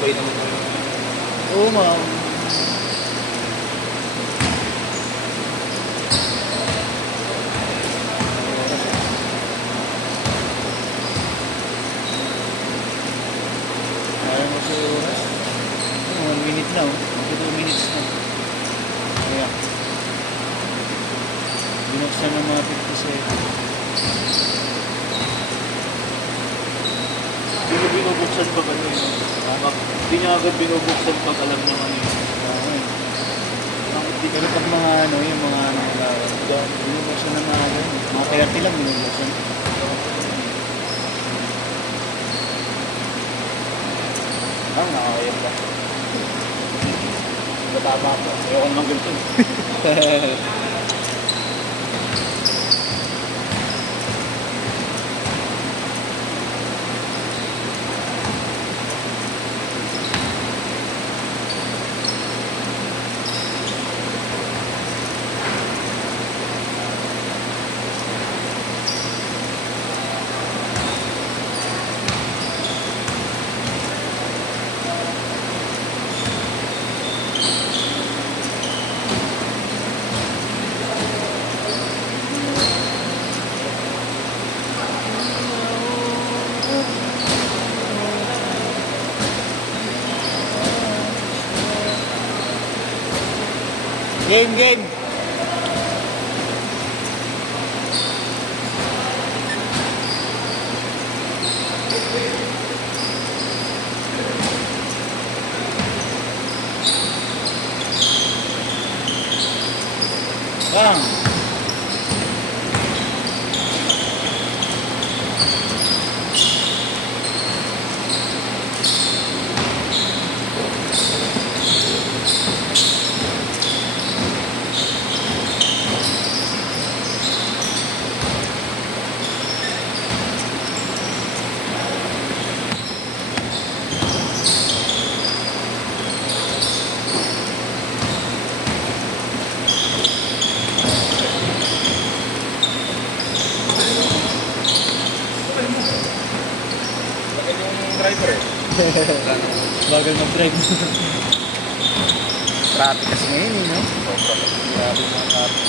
sabay naman tayo. Oo, ma'am. Ayaw mo sa oras. 1 minute na, oh. 2 minutes na. Kaya. Binuksan ng mga 57. Hindi mo binubuksan pag ano yun. Hindi niya agad binubuksan pag alam niya ano yun. Okay. Bakit di Pero pag mga ano, yung mga binubuksan ng mga ano, mga 30 lang binubuksan. nakakayag ka? Mataba ko. Ayoko naman ganito. Game. Bang. Bakit yung driver eh? Bagal mag-drive. Traffic kasi ngayon, eh, no? Grabe mga traffic.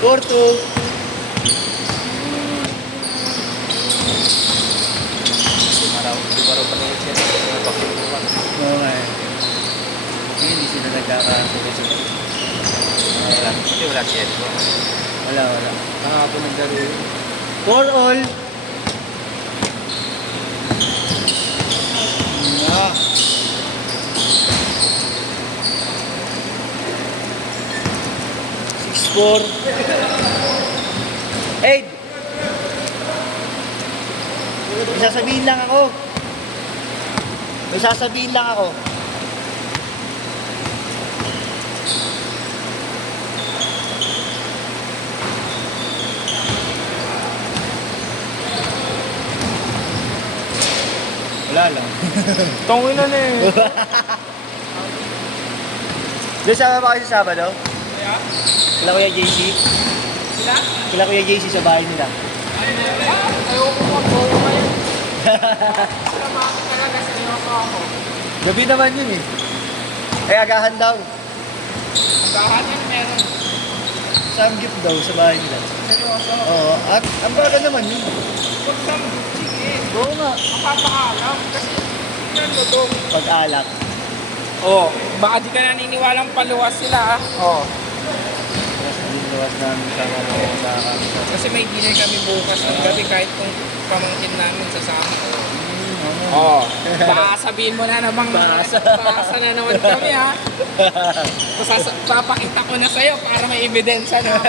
Porto. Hindi pa raw panayot siya. Napakuluan. Oo nga eh. Hindi sila nagkakasulit. Hindi wala siya. Wala. Kahapon naglaro yun. For all. Ah. Score. 8. May sasabihin lang ako. Wala lang. Tongin na eh. Doon sama ba kayo sa Sabado? Kaya? Kila Kuya JC? Sila? Kila Kuya JC sa bahay nila. Ayoko mag-go ngayon. Tama ako talaga sa iyo ako. Gabi naman yun eh. Ay agahan daw. Gahan yan meron. Samgyup daw sa bahay nila. Seryoso. Oo. At ang baga naman yun. Huwag sa sige. Oo nga. Mapapaalam. Kasi yan mo doon. Pag-alak. Oo. Baka di ka naniniwalang paluwas sila ah. Oo. Kasi dinuwas namin sa mga kami. Kasi may dinner kami bukas ng gabi kahit kung pamangkin namin sasama. Oo. Oo. Baka sabihin mo na namang Basa. basa na naman kami ha. Papakita ko na sa'yo para may ebidensya na ako.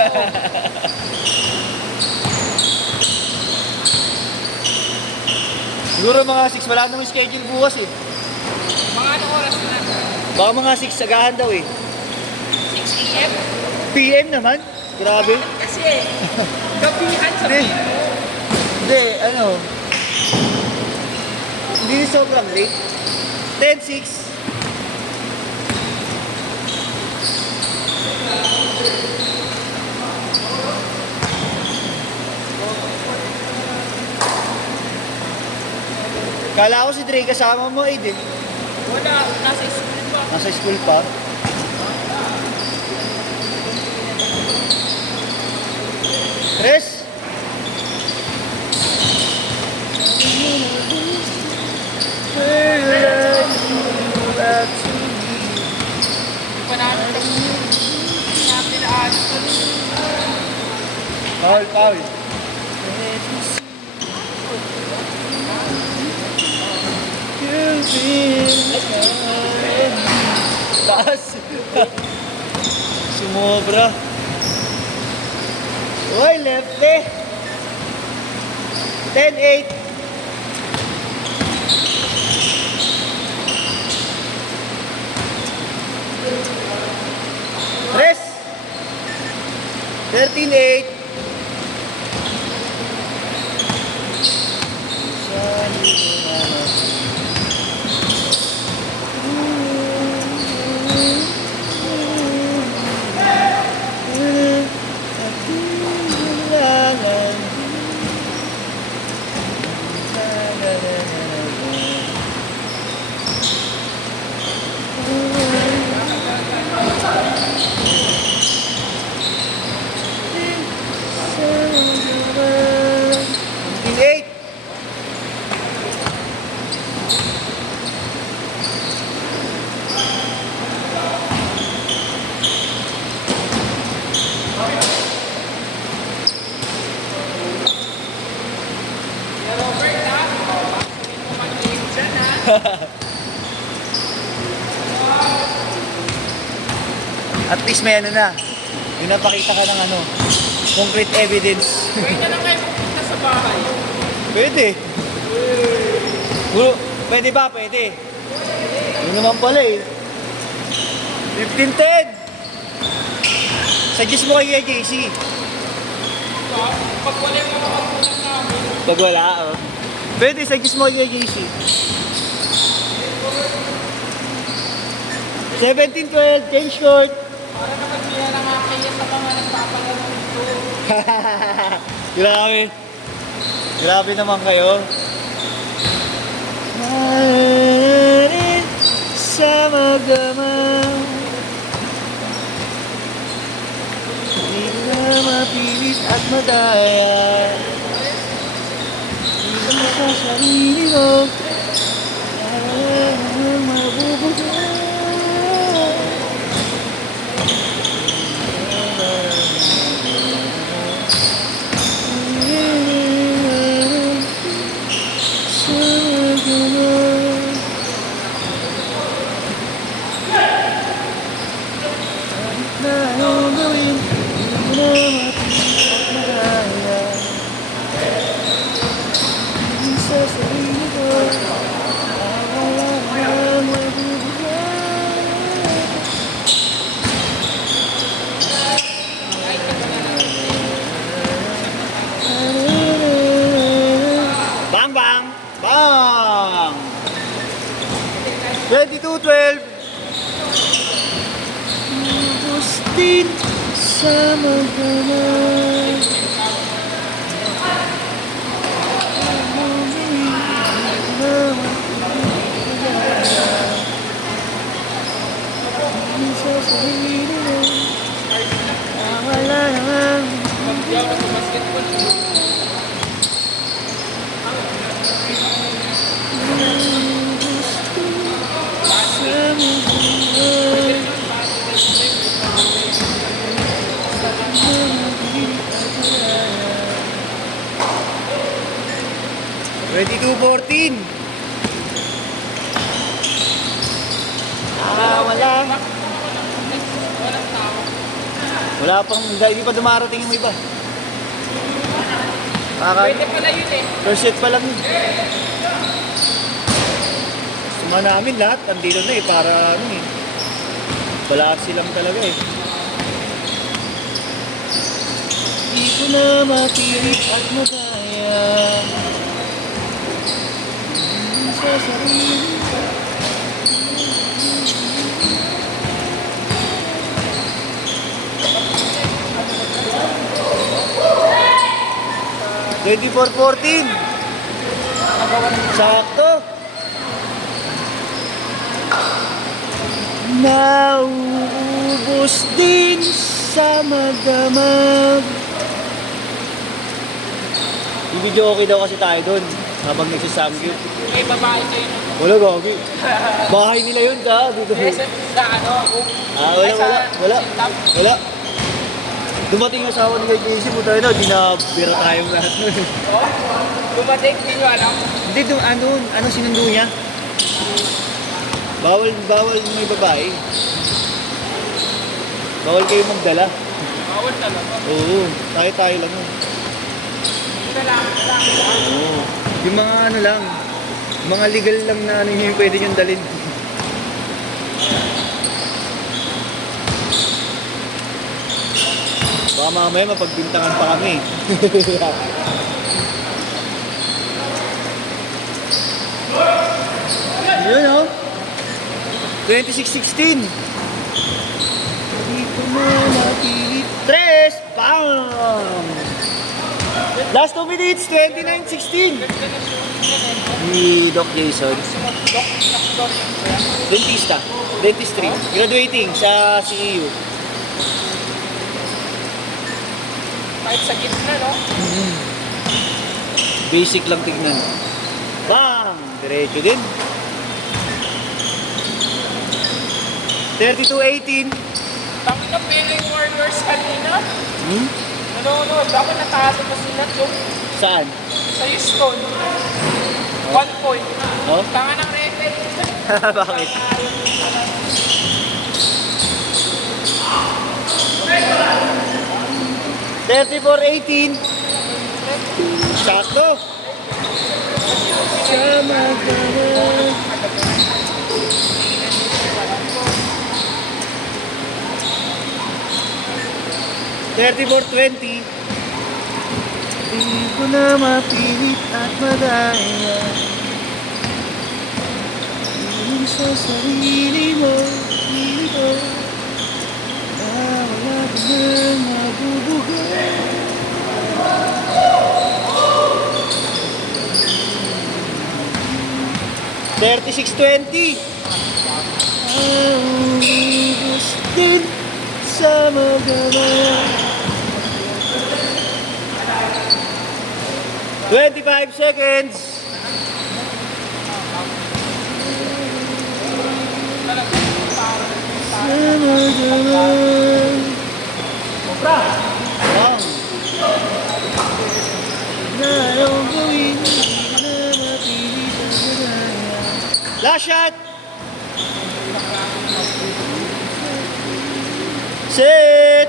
Siguro mga 6, wala namang schedule bukas eh. Mga anong oras na? Baka mga 6 sagahan daw eh. 6 a.m.? PM naman? Grabe. Kasi, gabihan sa Hindi. Hindi, ano. Hindi sobrang late. 10-6. Kala ko si Dre kasama mo, Aid eh. Wala, nasa school pa. Nasa school pa. Tres. Hindi pa namin pinapilaan. Paul, Paul. Taas. Sumobra. Uy, lefty. 10-8. Tres. 13-8. Eight. Pero Robert ha, hindi mo mag-game dyan ha. At least may ano na. Yung napakita ka ng ano, concrete evidence. Pwede na lang kayo pupunta sa bahay. Pwede. Bro, pwede ba? Pwede. Yun naman pala eh. 15-10. Suggest mo kay JC. Pag wala yung mga magulang namin, Pag wala, oh. Pwede, suggest mo kay JC. 17-12, 10 short. para nakagbihan ng akin niya sa mga nagpapalaro dito. Grabe. Grabe naman kayo. Mahalin sa magama. Hindi na mapilit at madaya. Hindi mo sa sarili mo. Ang mabubuga. Bang bang bang 22-12 Agustin sa magana. Sa sarili mo, wala naman. Pag-diyaw na sa basketball. Ready to 14. Wala. Walang tao. Wala pang, hindi pa dumarating yung iba. Pwede pala yun eh. First set pa lang yun. Kasama namin lahat, andito na eh, para ano eh. Balatsi lang talaga eh. Di ko na mapilit at madaya sa sarili. 24-14. Sakto. Nauubos din sa magdamag. I-video okay daw kasi tayo doon habang nagsasamgyup. May babae kayo na. Wala gagi. Bahay nila yun sa dito. Sa ano? Wala. Dumating yung asawa ni Casey mo tayo na, dinabira tayong lahat nun. Oh? Dumating, hindi nyo alam. Hindi, ano sinundo niya? Bawal may babae. Bawal kayo magdala. Bawal talaga. Oo, tayo lang yun. Lang. Oo. Yung mga ano lang, mga legal lang na ano yung pwede nyo dalhin. Baka mamaya mapagbintangan pa kami. Yun o. 26-16. Hindi ko na napilit. 3! Bam! Last 2 minutes, 29-16. Ni Doc Jason. Dentistry. Graduating sa CEU. Kahit sa gitna, no? Basic lang tignan. Bang! Diretso din. 32-18. Bakit na feeling warriors kanina? Nanonood ako, natalo pa sila yung Saan? sa Houston. 1 point. Oh? Tanga ng record. Bakit? $34-18. Sakto. Sama ka na. $34-20. Di ko na mapilit at madaya. Yung sa sarili mo, hindi ko wala ka nang mabubugay. $36-20. Aubos din sa magdamag. 25 seconds. Last shot. Set.